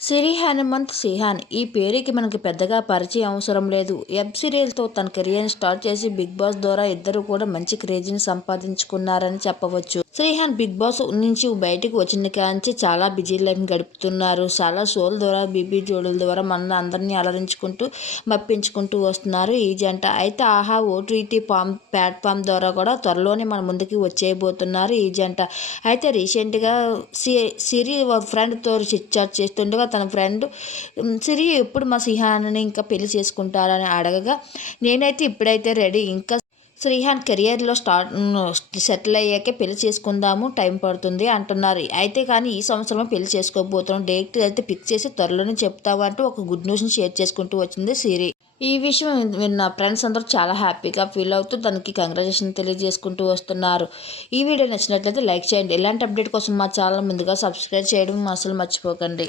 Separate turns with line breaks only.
సిరి హనుమంత్ సిహాన్ ఈ పేరుకి మనకి పెద్దగా పరిచయం అవసరం లేదు. వెబ్ సిరీస్తో తన కెరియర్ని స్టార్ట్ చేసి బిగ్ బాస్ ద్వారా ఇద్దరు కూడా మంచి క్రేజ్ని సంపాదించుకున్నారని చెప్పవచ్చు. శ్రీహాన్ బిగ్ బాస్ నుంచి బయటకు వచ్చిన కాంచి చాలా బిజీ లైఫ్ గడుపుతున్నారు. చాలా షోల ద్వారా బీబీ జోడుల ద్వారా మన అందరినీ అలరించుకుంటూ మప్పించుకుంటూ వస్తున్నారు ఈ జంట. అయితే ఆహా ఓటీటీ ఫామ్ ప్లాట్ఫామ్ ద్వారా కూడా త్వరలోనే మన ముందుకి వచ్చేయబోతున్నారు ఈ జంట. అయితే రీసెంట్గా సి సిరి ఫ్రెండ్తో చిట్ చాట్ చేస్తుండగా తన ఫ్రెండ్ సిరి ఎప్పుడు మా సిహాన్ని ఇంకా పెళ్ళి చేసుకుంటారని అడగగా నేనైతే ఇప్పుడైతే రెడీ. ఇంకా శ్రీహాన్ కెరియర్లో స్టార్ట్ సెటిల్ అయ్యాకే పెళ్ళి చేసుకుందాము టైం పడుతుంది అంటున్నారు. అయితే కానీ ఈ సంవత్సరం పెళ్ళి చేసుకోబోతున్నాం. డేట్ అయితే ఫిక్స్ చేసి త్వరలోనే చెప్తావు అంటూ ఒక గుడ్ న్యూస్ని షేర్ చేసుకుంటూ వచ్చింది సిరి.
ఈ విషయం విన్న ఫ్రెండ్స్ అందరూ చాలా హ్యాపీగా ఫీల్ అవుతూ దానికి కంగ్రాచులేషన్ తెలియజేసుకుంటూ వస్తున్నారు. ఈ వీడియో నచ్చినట్లయితే లైక్ చేయండి. ఇలాంటి అప్డేట్ కోసం మా ఛానల్ ముందుగా సబ్స్క్రైబ్ చేయడం అసలు మర్చిపోకండి.